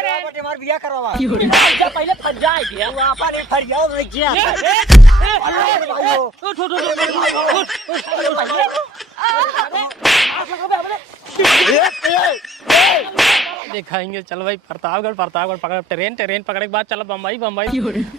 Train बेटे मार बिया करवा पहले फट जाए गया तू आपा नहीं फट जाओ मैं क्या दिखाएंगे। चल भाई प्रतापगढ़ पकड़ ट्रेन पकड़े के बाद चल बम्बई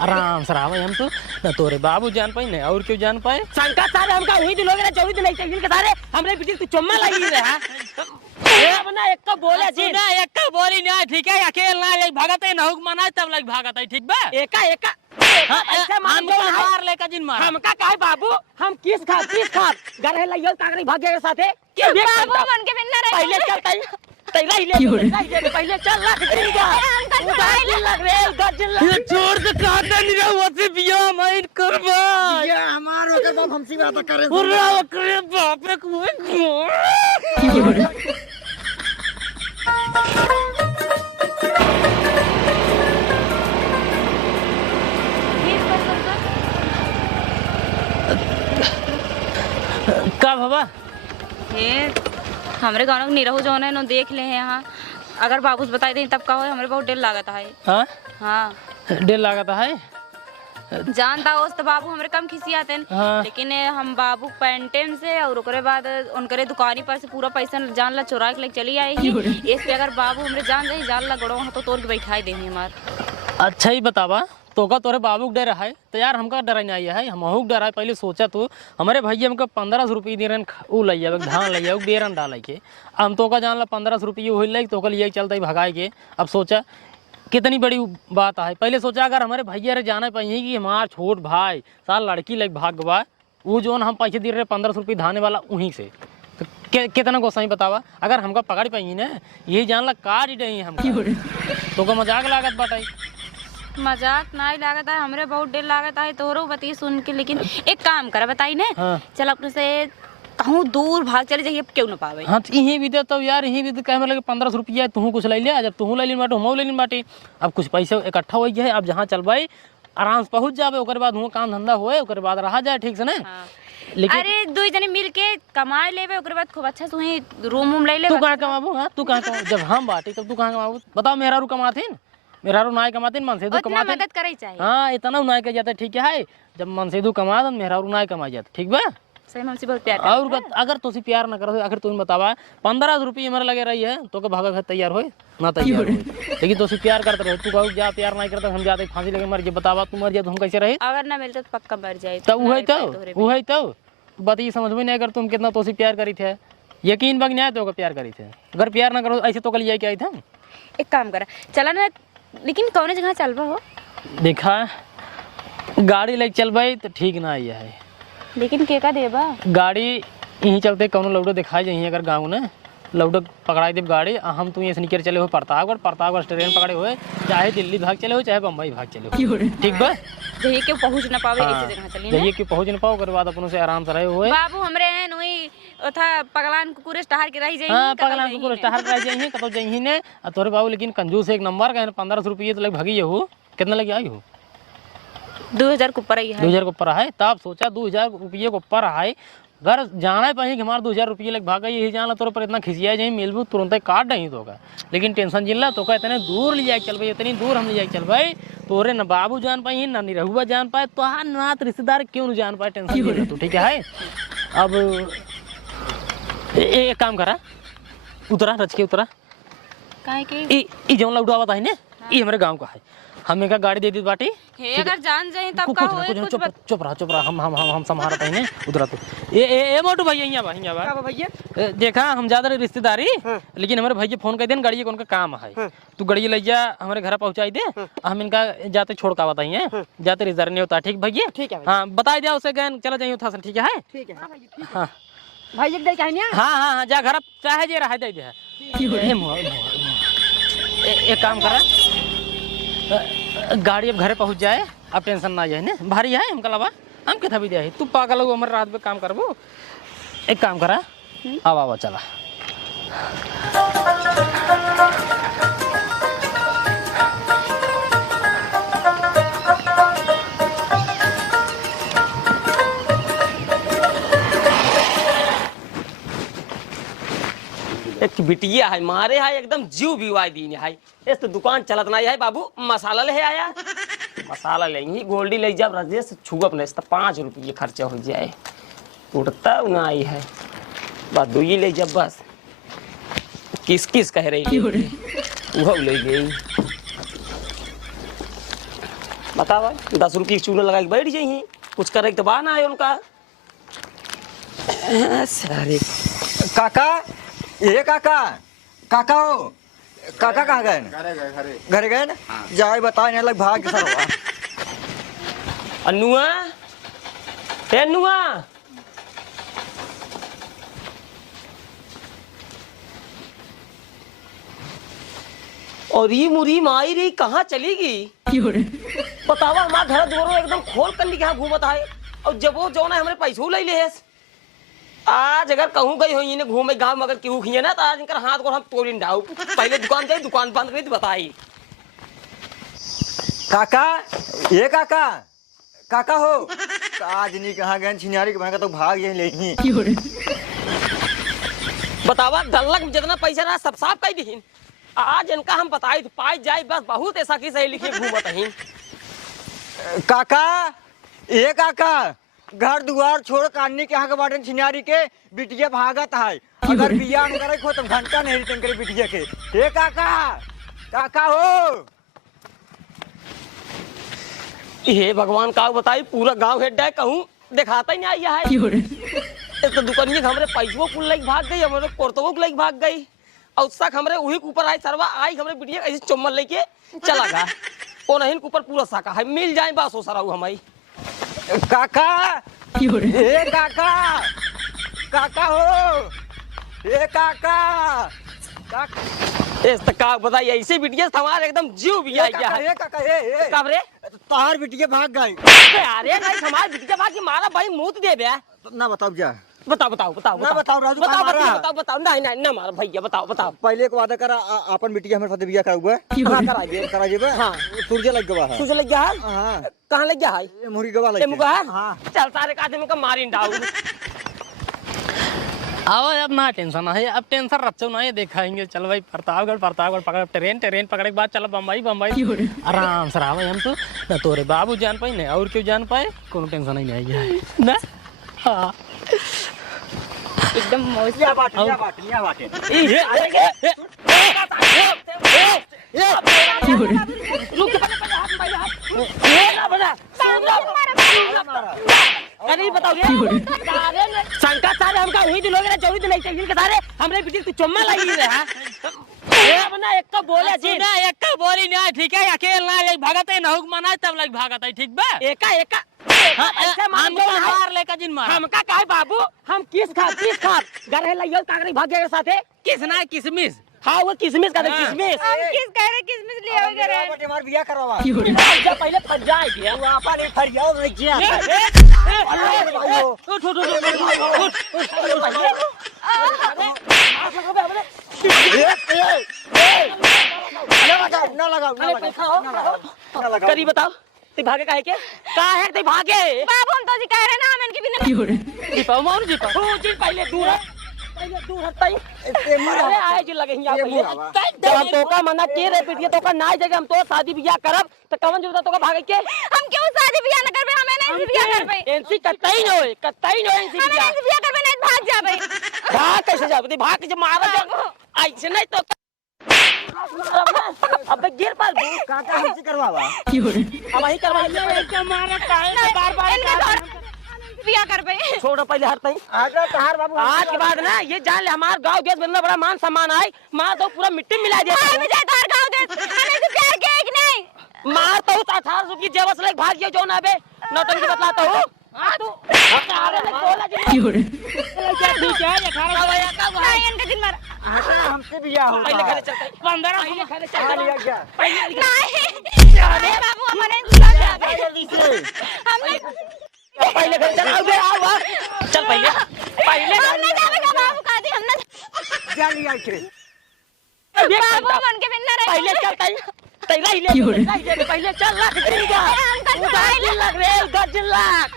आराम से रहा हम तो न तोरे बाबू जान पाई न और क्यों जान पाए। शंका सारे हमका वही दिन हो गए 24 दिन एक दिन के सारे हमरे बिटिया तू चुम्मा लगी रहा अपना एक का बोले जी ना एक का बोली ना ठीक है अकेले ना ले भागत है नहुक मनाए तब लग भागत है ठीक बा एका ऐसे मान हमका मार लेका जिन मार हमका काहे बाबू हम किस खा गरे लइयो ताकरी भागे के साथे बाबू मन के बिना रह पहले चल तैला ही ले पहले चल लग ये छोड़ दे काटे नहीं रहा वसे बिया माइन करबा ये हमार ओकर बाप हमसी बात करे पूरा करे बाप रे को का बाबा ये हमरे गाँव में निरहु जो है देख ले हैं यहाँ अगर बाबू से बताई दें तब का हो हमरे बहुत डेर लागत है। हाँ हाँ डेढ़ लागत है जानता हो तो बाबू हमरे कम खिसियाते हैं हाँ। लेकिन हम बाबू पेंटेन से और ओकरे बाद उनकरे दुकानी पर से पूरा पैसा जान ला चुरा के लेके चली आएगी इस पे अगर बाबू हमरे जान जाए जान ला गड़ो तो तोड़ के बैठाई देंगे हमार। अच्छा ही बतावा तो का तोरे बाबू डर है तो यार हमका डर नहीं आया है हम डर है पहले सोचा तू हमारे भैया हमको 1500 रुपये दे रहे वो लइया धान लइया दे रहे डाल के हम तो का जान ला 1500 रुपये हो लग तो लिए चलते भगाए के। अब सोचा कितनी बड़ी बात है पहले सोचा अगर हमारे भैया रे जाना पाइए कि हमारा छोट भाई साल लड़की लग भाग गवा वो जो हम पैसे दे रहे 1500 रुपये धाने वाला वहीं से तो कितना को सही बतावा अगर हमका पकड़ पाइए ना यही जान ला काट ही नहीं हम तो का मजाक लागत बताई मजाक नहीं लागत है हमरे बहुत डेर लागत है तोरो बती सुन के लेकिन एक काम कर बताई ने हाँ। चल अपने से कहूँ दूर भाग चले जाइए क्यों न पावे। हाँ तो यहीं भी दे तो यार यहीं भी कहे लगे 1500 रुपया तू कुछ ले लिया जब तू ले लीन बाटे हम ले लीन बाटे अब कुछ पैसे इकट्ठा हो गया है अब जहाँ चल भाई आराम से पहुँच जावे ओकर बाद हुआ काम धंधा होए ओकर बाद रहा जाए ठीक से ना। हाँ। लेकिन अरे दो जने मिल के कमा लेवे ओकर बाद खूब अच्छा से रूम वूम ले ले। तू कहाँ कमाबू हाँ तू कहाँ कमाबू जब हम बाटे तब तू कहाँ कमाबू बताओ मेहरारू कमाते मेहरारू नाय कमाते मनसेदू कमाते मदद करे चाहिए। हाँ इतना नाय कर जाता ठीक है जब मनसेदू कमा दो मेहरारू नाय कमा जाता ठीक बा सही हमसे बहुत प्यार और अगर तुझे प्यार ना करो आखिर तुम बतावा 1500 रुपये हमारे लगे रही है तो का भागा घर तैयार हो ना तैयार हो लेकिन तुझे प्यार करते रहो तू कहू जा प्यार नहीं करता हम जाते फांसी लगे मर जाए बतावा तू मर जाए तो हम कैसे रहे अगर ना मिलते तो पक्का मर जाए तो वही तो बात ये समझ में नहीं अगर तुम कितना तुझे प्यार करी थे यकीन बग नहीं तो प्यार करी थे अगर प्यार ना करो ऐसे तो कल यही क्या था। एक काम करा चला ना लेकिन कौन जगह चल रहा हो देखा गाड़ी लेके चल भाई तो ठीक ना आई है लेकिन के का देबा गाड़ी यहीं चलते कौन लौडो दिखाई जाइए अगर गाँव ने लौडो पकड़ाई दे गाड़ी हम तुम से निकल चले हो प्रतापगढ़ ट्रेन पकड़े हुए चाहे दिल्ली भाग चले हो चाहे बम्बई भाग चले हो ठीक बा जहिए के पहुंच ना पावे ऐसे जगह चली ना जहिए कि पहुंच ना पाओ ओकर बाद अपनों से आराम से रहे हुए बाबू हमरे हैं नोई ओथा पगलान कुकुर स्टार के रही जाई हां पगलान कुकुर स्टार के रही जाइए कतो जाइए ने तोरे बाबू लेकिन कंजूस एक नंबर का 1500 रुपये तो लग भागी हो कितना लगे आई हो 2000 के ऊपर ही है 2000 के ऊपर है तब सोचा 2000 रुपये के ऊपर है घर जाना पाए कि हमारे 2000 रुपये लग भागा यही जाना तोर पर इतना खिसिया जाए मिलबू तुरंत काट नहीं तो लेकिन टेंशन जिला तो इतने दूर ले जाए चल भाई इतनी दूर हम ले जाए चल भाई तोरे न बाबू जान पाई न निरहुआ जान पाए तो हाँ नात रिश्तेदार क्यों नहीं जान पाए टेंशन तो ठीक है। अब एक काम करा उतरा रच के उतरा काहे के ई जौन लौटा बताई ने ई हमारे गांव का है हमें का गाड़ी दे दी बाटी हे अगर जान जाए तब का होए कुछ चुप रहा हम संभाल रहे हैं उतरा तो ए मोटू भैया यहां बा भैया देखा हम ज्यादा रिश्तेदारी लेकिन हमारे भैया फोन कर देन गाड़ी कौन का काम है तू गाड़ी ले जा हमारे घर पहुंचाई दे हम इनका जाते छोड़ का बताइए जाते रिजर्व नहीं होता ठीक भैया ठीक है हाँ बता दिया उसे गए चला जाइए था ठीक है ठीक है हाँ भाई एक दे कहानी हाँ जा घर चाहे जे रहा दे दे एक काम करा गाड़ी अब घर पहुंच जाए अब टेंशन ना जाए ना भारी है हमका लवा हम कितना भी दे तू पागल हो हमारे रात में काम करबो एक काम करा आवा चला एक बिटिया है मारे है एकदम जीव बिवाई दी है इस तो दुकान चलत नहीं है बाबू मसाला ले आया मसाला लेंगी गोल्डी ले जब राजेश छुगप नहीं तो 5 रुपये खर्चा हो जाए उड़ता ना आई है बस दो ही ले जब बस किस किस कह रही वो ले गई बतावा 10 रुपये चूना लगा के बैठ जाइए कुछ करे तो बाहर ना आए उनका सारे काका ये काका काका हो काका कहाँ गए घरे गए ना जाए बताए नहीं लग भाग सर हुआ अनुआ ए अनुआ और ये मुरी माई रही कहाँ चली गई बतावा हमारा घर दोनों एकदम खोल कर लिखा घूमत है और जब वो जो ना हमारे पैसों ले ले आज अगर कहूँ गई हो इन्हें घूमे गाँव में अगर क्यों खिए ना तो आज इनका हाथ को हम तोड़ डाऊ पहले दुकान जाए दुकान बंद करी तो बताई काका ये काका काका हो आज नहीं कहाँ गए छिनारी के भागा तो भाग यही ले बतावा गल्लक में जितना पैसा रहा सब साफ कही दी आज इनका हम बताई तो पाई जाए बस बहुत ऐसा की सही लिखे घूमत ही काका ये काका घर दुआर छोड़ काटने के यहाँ के बाटे छिनारी के बिटिया भागत है अगर बिया न करे खो तो घंटा नहीं रिटर्न करे बिटिया के हे काका काका हो ये भगवान का बताई पूरा गांव हेड है कहूँ दिखाता ही नहीं आया है तो दुकानिया हमारे पैसों को लेके भाग गई हमारे कोर्तों को लेके भाग गई और उस तक हमारे वही ऊपर आई सरवा आई हमारे बिटिया ऐसे चुम्बल लेके चला गया और नहीं ऊपर पूरा साका है मिल जाए बस हो सरा हमारी काका ए काका काका हो ए काका काका इस तक बताइए ऐसे बिटिया हमारे एकदम जीव भी आ गया है काका ए कब रे तार बिटिया भाग गई अरे नहीं हमारे बिटिया भाग के मारा भाई मुंह दे बे ना बताओ जा बताओ बताओ बताओ ना बताओ राजू बताओ कहाँ मारा? बताओ बताओ नहीं नहीं ना मारा भैया बताओ बताओ पहले एक वादा करा अपन बिटिया हमारे साथ बिया करा हुआ हाँ करा दे करा जेबे हाँ सूर्य लग गवा है तुझे लग गया है हां कहाँ लग गया है ये मुरी गवा लग ये मुका है हां चल सारे आदमी का मारी डाल आओ अब ना टेंशन है अब टेंशन रखो ना ये दिखाएंगे चल भाई प्रतापगढ़ पकड़ ट्रेन पकड़े के बाद चल बम्बई आराम से रहा हम तो ना तोरे बाबू जान पाए ना और क्यों जान पाए कोनो टेंशन ही नहीं है ना हाँ एकदम मौज या बाटे ये रुक ये ना बना अरे बताओ शंका सारे हमका वही दिलोगे ना जरूरी नहीं चाहिए इनके सारे हमरे बिटिया तू चुम्मा लगी रे हां ये बना एक का बोले जी ना एक का बोली ना ठीक है अकेले ना एक भागत है नहुक मना तब लग भागत है ठीक बा एका ऐसे मान हमका हार लेकर जिन मार हमका काहे बाबू हम किस खा गरे लइयो कागरी भाग्य के साथे किसना किसमिस हां वो किसमिस का किसमिस हम किस कह रहे किसमिस ले आओ करे बाटे हमार बिया करवा जा पहले फट जाए दिया तू आपन एक फर जाओ नहीं किया ना लगाओ करी बताओ ते भागे काहे के का है ते भागे बाबू हम तो जी कह रहे ना हम इनके बिना जीपा मार जीपा हो जी पहले दूर हटताई अरे आए जी लगे यहां ये जब हम तो का मना के रे पिटिया तो का ना जगह हम तो शादी बियाह करब त कवन जरूरत तो का भागे के हम क्यों शादी बियाह न करबे हमें नहीं बियाह करबे एनसी कतई न होए एनसी हमें बियाह नहीं बियाह करबे नहीं भाग जाबे भाग कैसे जाबे भाग के मारा ऐसे नहीं तो अबे गिर पर काका हमसे करवावा अब वही करवा मारा काहे बार बियाह करबे छोड़ पहले हटताई आजा तहार बाबू आज के बाद ना ये जान ले हमार गांव देश बनना बड़ा मान सम्मान है मार तो पूरा मिट्टी मिला दे हां विजय तार गांव दे हमें से प्यार किया कि नहीं मार तो 1800 की जेवस लेके भाग गया जो ना बे नौटंकी बतलाता हूं तू अरे ने बोला जी ठीक है ये खाना भैया का नहीं इनका दिन मार आजा हमसे बिया हो पहले घरे चलते 15 पहले घरे खा लिया चलते क्या पहले नहीं अरे बाबू हमारे इंतजार जाबे जल्दी से हमने पहले घरे चल आओ चल पहले हमने जाबे का बाबू का दी हमने जा लिया के बाबू मन के बिना रहे पहले चल तैला ही ले पहले चल लाख देगा उधर लग रे 10 लाख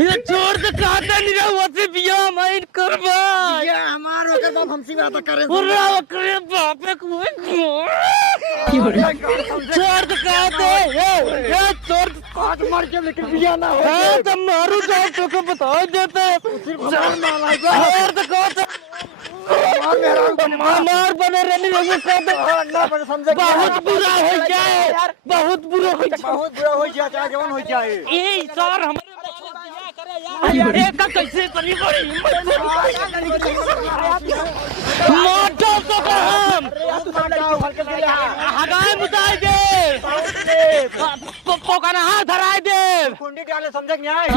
ये छोड़ दे कहते नहीं रहो वैसे बिया मैं करबा ये हमार होकर बाप हमसे बात करे पूरा करे बाप को छोड़ दे कहते ये छोड़ काट मार के लेकिन बिया ना हो ए तो मारू जाओ तो को बता देते छोड़ दे कहते मार बने रहने लगे कहते ना पर समझे बहुत बुरा हो जाए बहुत बुरा हो जाए बहुत बुरा हो जाए चाहे जवान हो जाए ए सर हमारे यार एक का कैसे करी बड़ी मोटो तो हम हगाए मुताई दे पोकाना हाथ धराई दे कुंडी डाले समझे नहीं आए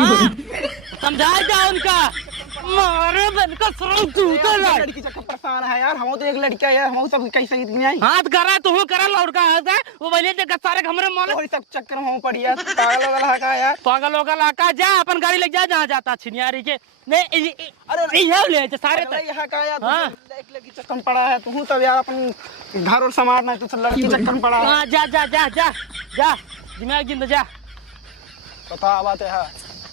समझाई जा उनका मारे बन का सर टूटा लड़की चक्कर परेशान है यार। हम तो एक लड़का है, हम सब कैसे नहीं आई हाथ करा तू करा लौड़का हाथ है वो पहले देख सारे हमरे मोल और सब चक्कर में हम पड़ी यार। पागल वगल है का यार। पागल होगल आका जा अपन गाड़ी ले जा जहां जाता छिनियारी के नहीं अरे ये ले जा सारे पागल यहाँ का यार। हाँ। एक लड़की चक्कर में पड़ा है तू तब यार अपन घर और संभालना है तो लड़की चक्कर में पड़ा है। हां जा जा जा जा जा दिमाग जिंदा जा पता बात है।